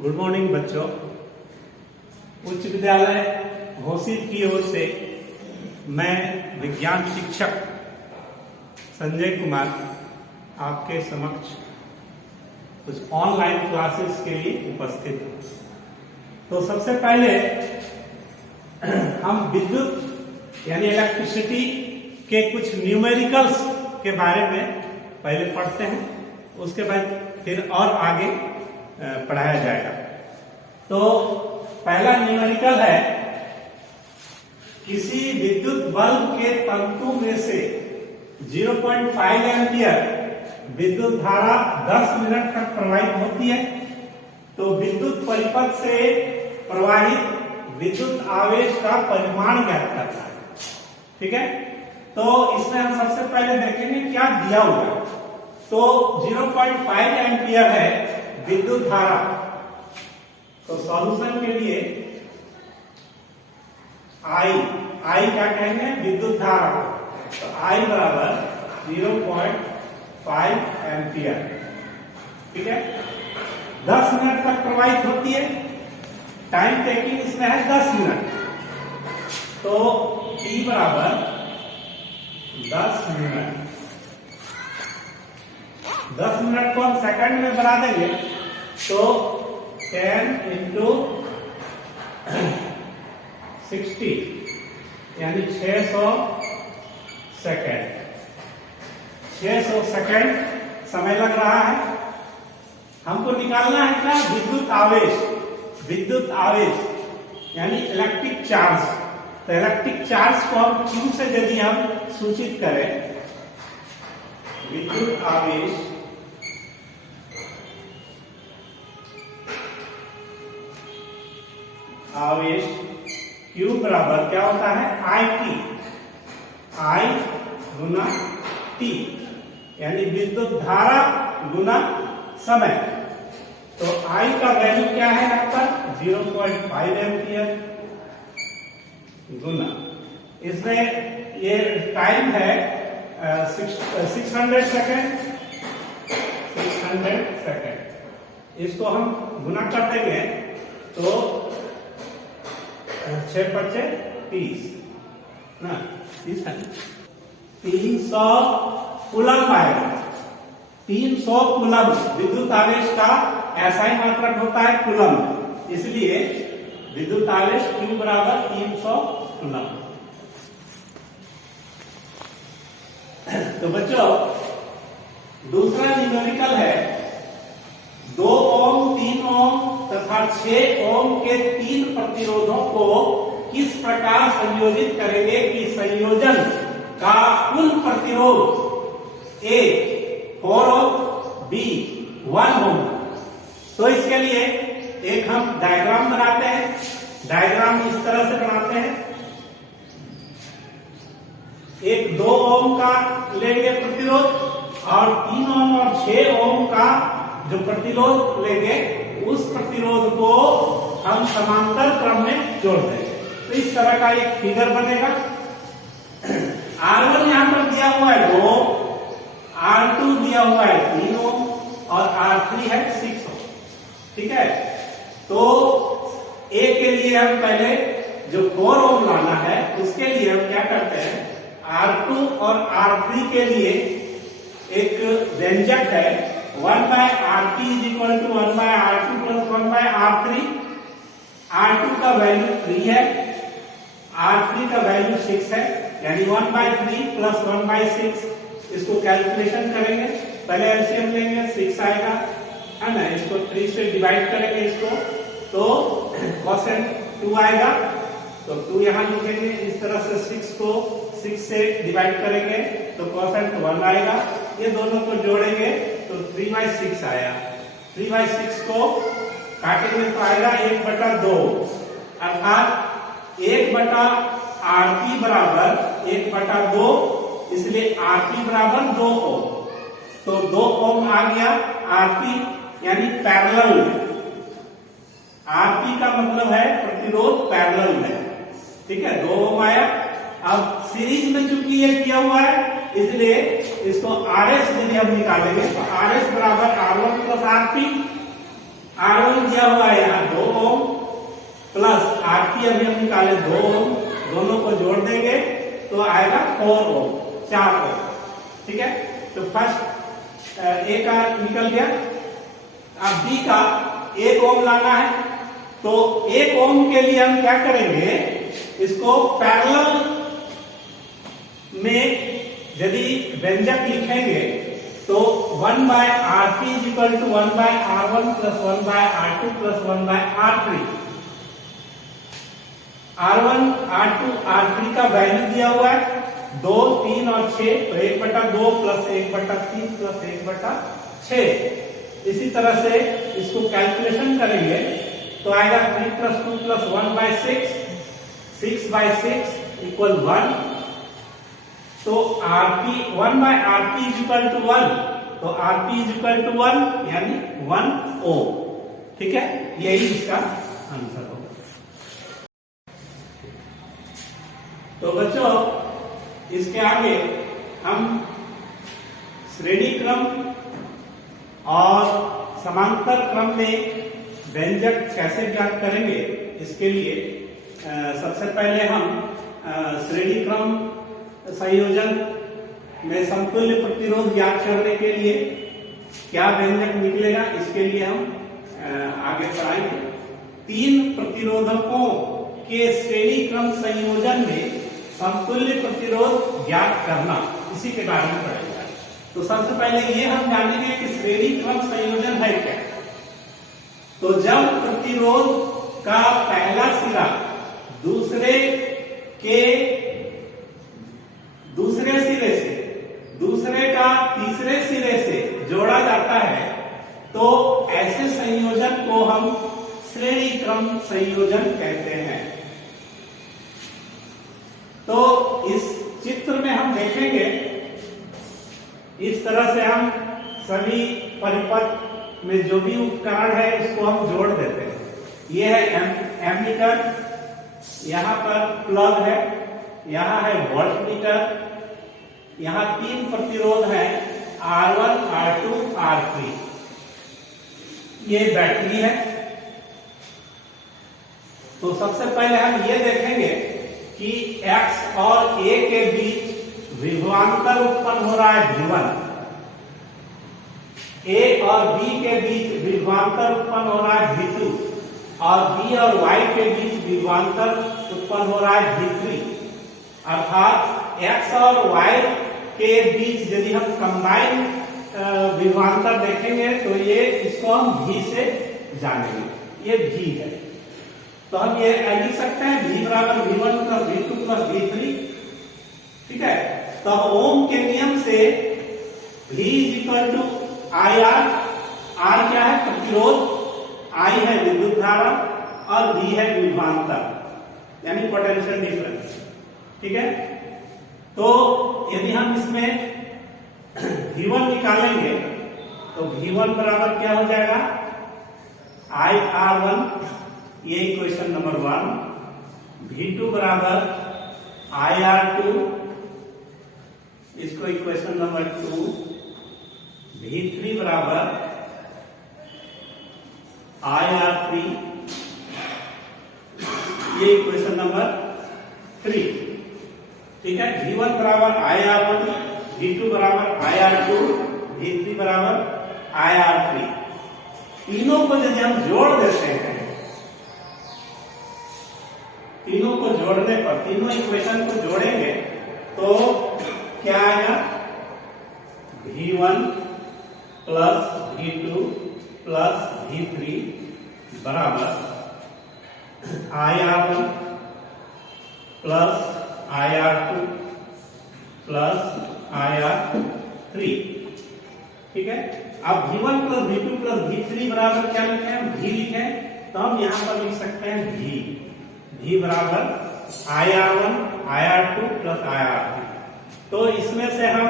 Good morning बच्चों। उच्च विद्यालय घोषित की ओर से मैं विज्ञान शिक्षक संजय कुमार आपके समक्ष कुछ ऑनलाइन क्लासेस के लिए उपस्थित हूं। तो सबसे पहले हम विद्युत यानी इलेक्ट्रिसिटी के कुछ न्यूमेरिकल्स के बारे में पहले पढ़ते हैं, उसके बाद फिर और आगे पढ़ाया जाएगा। तो पहला न्यूमेरिकल है, किसी विद्युत बल्ब के तंतु में से 0.5 एम्पियर विद्युत धारा 10 मिनट तक प्रवाहित होती है तो विद्युत परिपथ से प्रवाहित विद्युत आवेश का परिमाण ज्ञात करना है। ठीक है, तो इसमें हम सबसे पहले देखेंगे क्या दिया हुआ है। तो 0.5 एम्पियर है विद्युत धारा, तो सॉल्यूशन के लिए I क्या कहेंगे, विद्युत धारा। तो I बराबर 0.5 एम्पियर। ठीक है, 10 मिनट तक प्रवाहित होती है, टाइम टेकिंग इसमें है 10 मिनट। तो T बराबर 10 मिनट। 10 मिनट को हम सेकंड में बना देंगे तो 10 इंटू 60 यानी 600 सेकेंड। 600 सेकेंड समय लग रहा है। हमको निकालना है क्या, विद्युत आवेश। विद्युत आवेश यानी इलेक्ट्रिक चार्ज। तो इलेक्ट्रिक चार्ज को हम Q से यदि हम सूचित करें, विद्युत आवेश Q बराबर क्या होता है, I गुना T यानी विद्युत धारा गुना समय। तो I का वैल्यू क्या है यहाँ पर 0.5 एम्पियर गुना, इसमें ये टाइम है 600 सेकेंड। 600 सेकेंड इसको हम गुना कर देंगे तो 6×5 = 30 ना, 300 कूलम आएगा। 300 कूलम विद्युत आवेश का ऐसा ही मात्रक होता है कूलम, इसलिए विद्युत आवेश Q बराबर 300 कूलम। तो बच्चों दूसरा न्यूमेरिकल है, 2 ओम, 3 ओम तथा 6 ओम के 3 प्रतिरोधों को किस प्रकार संयोजित करेंगे कि संयोजन का कुल प्रतिरोध A 4 ओम, B 1 ओम। तो इसके लिए एक हम डायग्राम बनाते हैं। डायग्राम इस तरह से बनाते हैं, एक 2 ओम का लेंगे प्रतिरोध और 3 ओम और 6 ओम का जो प्रतिरोध लेंगे उस प्रतिरोध को हम समांतर क्रम में जोड़ देंगे। तो इस तरह का एक फिगर बनेगा। R1 यहां पर दिया हुआ है 2, R2 दिया हुआ है 3 ओम और R3 है 6 ओम। ठीक है, तो A के लिए हम पहले जो 4 ओम लाना है उसके लिए हम क्या करते हैं, R2 और R3 के लिए एक व्यंजक है 1/RT = 1/R2 + 1/R3। R2 का वैल्यू 3 है, R3 का वैल्यू 6 है, यानी 1/3 + 1/6। इसको कैलकुलेशन करेंगे, पहले एलसीएम लेंगे 6 आएगा, है ना। इसको 3 से डिवाइड करेंगे इसको तो क्वोशिएंट 2 आएगा। तो 2 यहां लिखेंगे, इस तरह से 6 को 6 से डिवाइड करेंगे तो क्वोशिएंट 1 आएगा। ये दोनों को जोड़ेंगे तो 3/6 आया। 3/6 को काटेंगे तो आएगा 1/2, अर्थात 1/RT बराबर 1/2, इसलिए RT बराबर 2 ओम। तो 2 ओम आ गया RT यानी पैरेलल में। RT का मतलब है प्रतिरोध पैरेलल में। ठीक है, 2 ओम आया। अब सीरीज में चूंकि ये किया हुआ है इसलिए इसको RS यदि हम निकालेंगे तो RS बराबर R1 + RP। R1 दिया हुआ है यहाँ 2 ओम प्लस R3 अभी हम निकाले 2 ओम, दोनों को जोड़ देंगे तो आएगा 4 ओम, 4 ओम। ठीक है, तो फर्स्ट ए का निकल गया। अब बी का 1 ओम लाना है, तो 1 ओम के लिए हम क्या करेंगे, इसको पैरेलल में यदि व्यंजक लिखेंगे तो 1/RP is equal to 1/R1 plus 1/R2 plus 1/R3। R1, R2, R3 का वैल्यू दिया हुआ है 2, 3 और 6, तो 1/2 प्लस 1/3 प्लस 1/6। इसी तरह से इसको कैलकुलेशन करेंगे तो आएगा 3 प्लस 2 प्लस 1/6, 6/6 इक्वल 1। तो RP 1/RP is equal to 1, तो RP इज इक्वल टू 1 यानी 1 ओम। ठीक है, यही इसका आंसर होगा। तो बच्चों, इसके आगे हम श्रेणी क्रम और समांतर क्रम में व्यंजक कैसे ज्ञात करेंगे, इसके लिए सबसे पहले हम श्रेणी क्रम संयोजन में समतुल्य प्रतिरोध ज्ञात करने के लिए क्या व्यंजक निकलेगा, इसके लिए हम आगे पढ़ाएंगे। 3 प्रतिरोधकों के श्रेणी क्रम संयोजन में समतुल्य प्रतिरोध ज्ञात करना, इसी के बारे में पढ़ेंगे। तो सबसे पहले ये हम जानेंगे कि श्रेणी क्रम संयोजन है क्या। तो जब प्रतिरोध का पहला सिरा दूसरे सिरे से, दूसरे का तीसरे सिरे से जोड़ा जाता है तो ऐसे संयोजन को हम श्रेणी क्रम संयोजन कहते हैं। तो इस चित्र में हम देखेंगे, इस तरह से हम सभी परिपथ में जो भी उपकरण है इसको हम जोड़ देते हैं। यह है एमीटर, यहां पर प्लग है, यहां है वोल्टमीटर, यहां 3 प्रतिरोध है R1, R2, R3। ये बैटरी है। तो सबसे पहले हम ये देखेंगे कि X और A के बीच विभवांतर उत्पन्न हो रहा है V1, A और B के बीच विभवांतर उत्पन्न हो रहा है V2 और B और Y के बीच विभवांतर उत्पन्न हो रहा है V3। अर्थात X और Y के बीच यदि हम कंबाइन विभवांतर देखेंगे तो ये इसको हम V से जानेंगे, ये V है। तो हम ये लिख सकते हैं V बराबर V1 plus V2 plus V3। ठीक है, तो ओम के नियम से V is equal to IR। R क्या है, प्रतिरोध, I है विद्युत धारा और V है विभवांतर यानी पोटेंशियल डिफरेंस। ठीक है, तो यदि हम इसमें V1 निकालेंगे तो V1 बराबर क्या हो जाएगा, IR1, ये इक्वेशन नंबर 1। V2 बराबर IR2, इसको इक्वेशन नंबर 2। V3 बराबर IR3, ये इक्वेशन नंबर 3। ठीक है, V1 बराबर IR1, V2 बराबर IR2, V3 बराबर IR3। तीनों को यदि हम जोड़ देते हैं, तीनों को जोड़ने पर, तीनों इक्वेशन को जोड़ेंगे तो क्या आएगा, V1 plus V2 plus V3 बराबर IR1 plus IR2 plus IR3। ठीक है, अब V1 plus V2 plus V3 बराबर क्या लिखे हैं, V लिखे, तो हम यहां पर लिख सकते हैं V बराबर IR1 IR2 प्लस IR3। तो इसमें से हम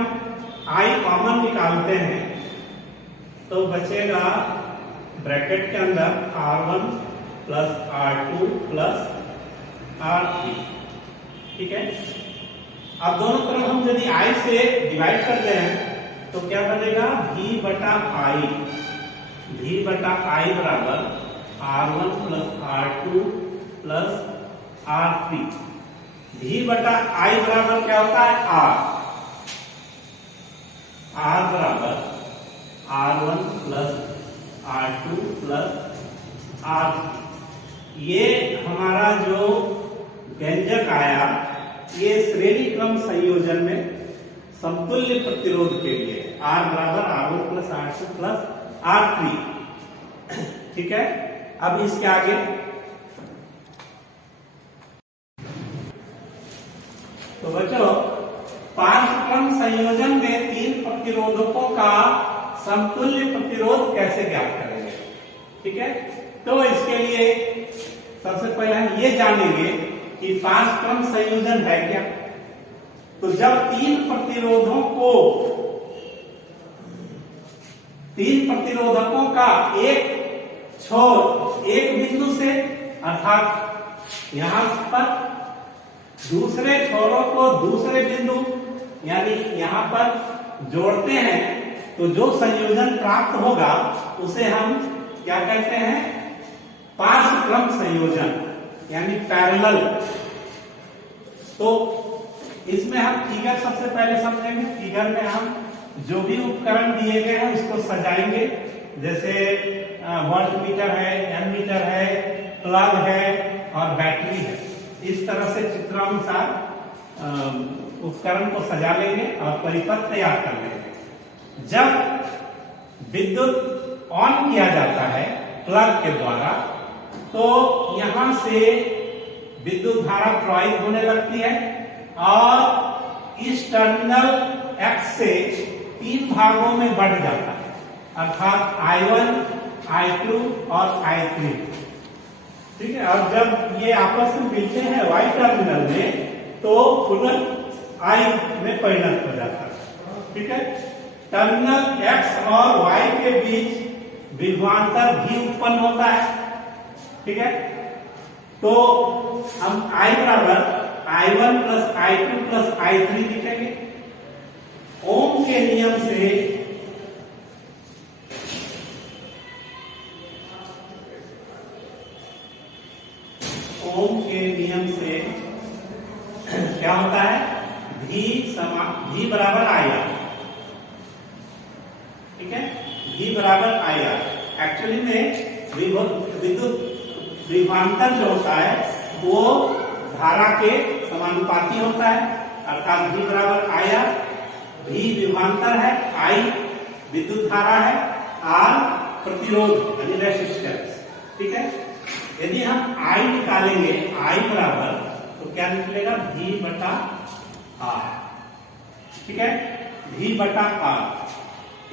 I कॉमन निकालते हैं तो बचेगा ब्रैकेट के अंदर R1 plus R2 plus R3। ठीक है, अब दोनों तरफ हम यदि I से डिवाइड करते हैं तो क्या बनेगा, V बटा I। V बटा I बराबर R1 plus R2 plus R3। V बटा I बराबर क्या होता है? R बराबर R1 plus R2 plus R3। ये हमारा जो व्यंजक आया, ये श्रेणी क्रम संयोजन में समतुल्य प्रतिरोध के लिए R बराबर R1 plus R2 plus R3। ठीक है, अब इसके आगे तो बच्चों, पांचक्रम संयोजन में तीन प्रतिरोधकों का समतुल्य प्रतिरोध कैसे ज्ञात करेंगे? ठीक है, तो इसके लिए सबसे पहले हम ये जानेंगे कि पांचक्रम संयोजन है क्या। तो जब तीन प्रतिरोधकों का एक छोर एक बिंदु से अर्थात यहां पर दूसरे छोरों को दूसरे बिंदु यानी यहां पर जोड़ते हैं, तो जो संयोजन प्राप्त होगा उसे हम क्या कहते हैं? पार्श्वक्रम संयोजन यानी पैरेलल। तो इसमें हम फिगर सबसे पहले समझेंगे। फिगर में हम जो भी उपकरण दिए गए हैं उसको सजाएंगे, जैसे वोल्टमीटर है, एमीटर है, प्लग है और बैटरी है। इस तरह से चित्रानुसार उपकरण को सजा लेंगे और परिपथ तैयार कर लेंगे। जब विद्युत ऑन किया जाता है प्लग के द्वारा, तो यहां से विद्युत धारा प्रवाहित होने लगती है और इस टर्मिनल X से तीन भागों में बढ़ जाता है, अर्थात I1, I2 और I3। ठीक है, और जब ये आपस में मिलते हैं Y टर्मिनल में, तो पुनः I में परिणत हो जाता है। ठीक है, टर्मिनल X और Y के बीच विभवांतर भी उत्पन्न होता है। ठीक है, तो हम I बराबर I1 plus I2 plus I3 लिखेंगे। ओम के नियम से क्या होता है? V बराबर IR। ठीक है, V बराबर IR। एक्चुअली में विद्युत विभवांतर जो होता है वो धारा के समानुपाती होता है, अर्थात V बराबर IR। V विभवांतर है, I विद्युत धारा है, R प्रतिरोध यानी रेसिस्टेंस। ठीक है, यदि हम I निकालेंगे, I बराबर तो क्या निकलेगा? V बटा R। ठीक है, V बटा R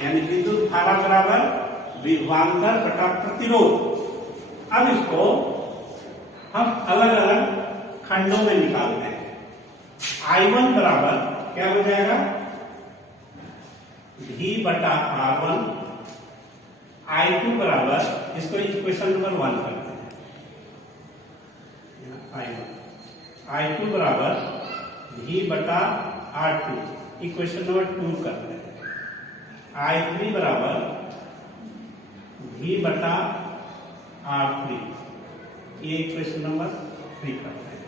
यानी विद्युत धारा बराबर विभवांतर बटा प्रतिरोध। अब इसको हम अलग अलग खंडों में निकालते हैं। I1 बराबर क्या हो जाएगा? V बटा R1। I2 बराबर, इसको इक्वेशन नंबर 1 करते हैं। I2 बराबर V बटा R2, इक्वेशन नंबर 2 करते हैं। I3 बराबर V बटा R3, ये इक्वेशन नंबर 3 करते हैं।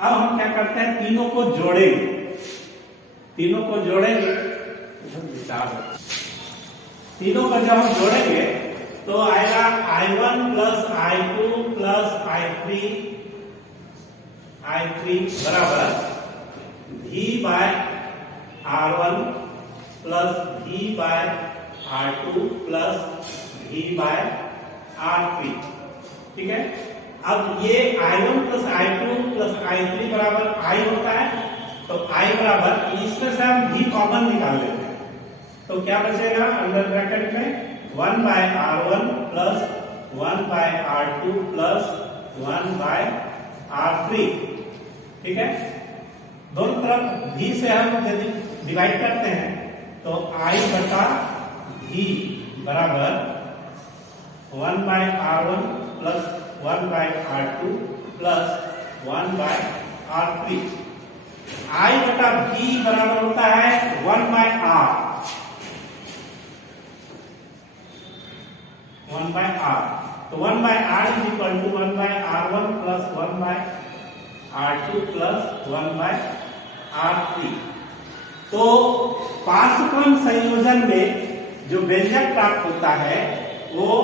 अब हम क्या करते हैं? तीनों को जोड़ेंगे। तीनों को जब हम जोड़ेंगे तो आएगा I1 plus I2 plus I3 बराबर V by R1 plus V by R2 plus V by R3। ठीक है, अब ये I1 plus I2 plus I3 बराबर I होता है, तो I बराबर, इसमें से हम V कॉमन निकाल लेते हैं, तो क्या बचेगा अंडर ब्रैकेट में 1 by R1 plus 1 by R2 plus 1 by R3। ठीक है, दोनों तरफ V से हम यदि डिवाइड करते हैं तो I बटा V बराबर 1 by R1 plus 1 by R2 plus 1 by R3। I बटा V बराबर होता है 1 बाय R। 1 by R. तो 1 by R is equal to 1 by R1 plus 1 by R2 plus 1 by R3। तो पार्श्वक्रम संयोजन में जो व्यंजक प्राप्त होता है वो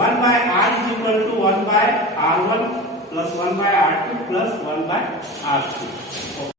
1 by R is equal to 1 by R1 plus 1 by R2 plus 1 by R3।